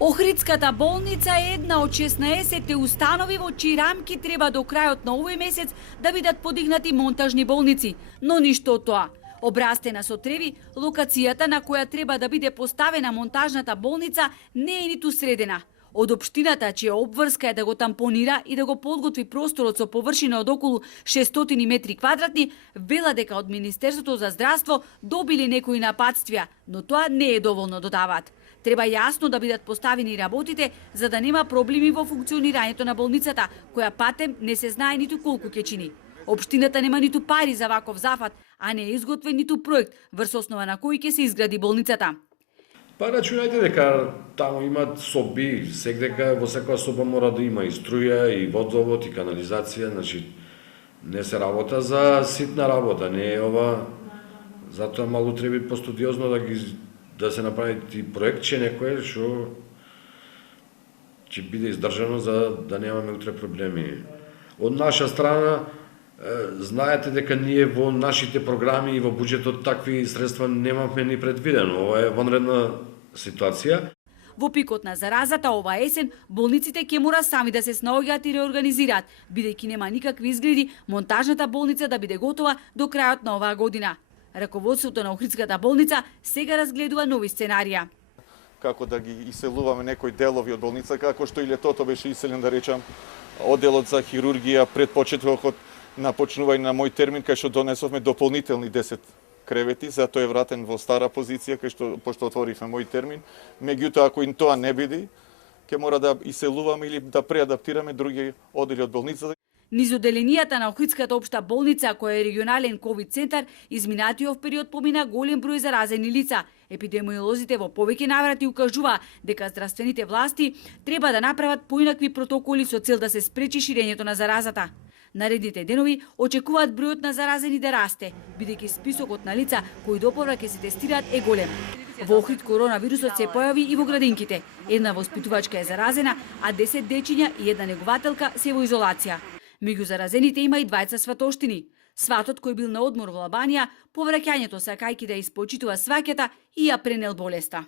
Охридската болница е една од 16 установи во чии рамки треба до крајот на овој месец да бидат подигнати монтажни болници, но ништо од тоа. Обрастена со треви, локацијата на која треба да биде поставена монтажната болница не е ниту средена. Од општината, чија обврска е да го тампонира и да го подготви просторот со површина од околу 600 метри квадратни, вела дека од Министерството за здравство добили некои напатствија, но тоа не е доволно, додаваат. Треба јасно да бидат поставени работите за да нема проблеми во функционирањето на болницата, која патем не се знае ниту колку ќе чини. Општината нема ниту пари за ваков зафат, а не е изготвен ниту проект врз основа на кој ќе се изгради болницата. Па рачунајте дека таму имат соби, секдека во секоја соба мора да има и струја, и водовод, и канализација, значи не се работа за ситна работа, не е ова, затоа малку треба постудиозно да се направи и проектче некое што ќе биде издржано за да немаме утре проблеми. Од наша страна, знаете дека ние во нашите програми и во буџетот такви средства немавме ни предвидено. Ова е вонредна ситуација. Во пикот на заразата оваа есен, болниците ќе мора сами да се снаоѓаат и реорганизираат, бидејќи нема никакви изгледи монтажната болница да биде готова до крајот на оваа година. Раководството на Охридската болница сега разгледува нови сценарија. Како да ги иселуваме некои делови од болница, како што и летото беше иселен, да речам, одделот за хирургија пред почетокот на почнување на мој термин, кај што донесовме дополнителни 10 кревети, затоа е вратен во стара позиција, кај што пошто отворивме мој термин. Меѓутоа, ако и тоа не биде, ќе мора да иселуваме или да преадаптираме други оддели од болницата. Низ одделенијата на Охридската општа болница, која е регионален ковид центар, изминатиот период помина голем број заразени лица. Епидемиолозите во повеќе наврати укажува дека здравствените власти треба да направат поинакви протоколи со цел да се спречи ширењето на заразата. Наредните денови очекуваат бројот на заразени да расте, бидејќи списокот на лица кои доповра ќе се тестираат е голем. Во Охрид коронавирусот се појави и во градинките. Една воспитувачка е заразена, а 10 дечиња и една негователка се во изолација. Меѓу заразените има и двајца сватоштини. Сватот кој бил на одмор во Албанија, по враќањето сакајќи да испочитува сваќата и ја пренел болеста.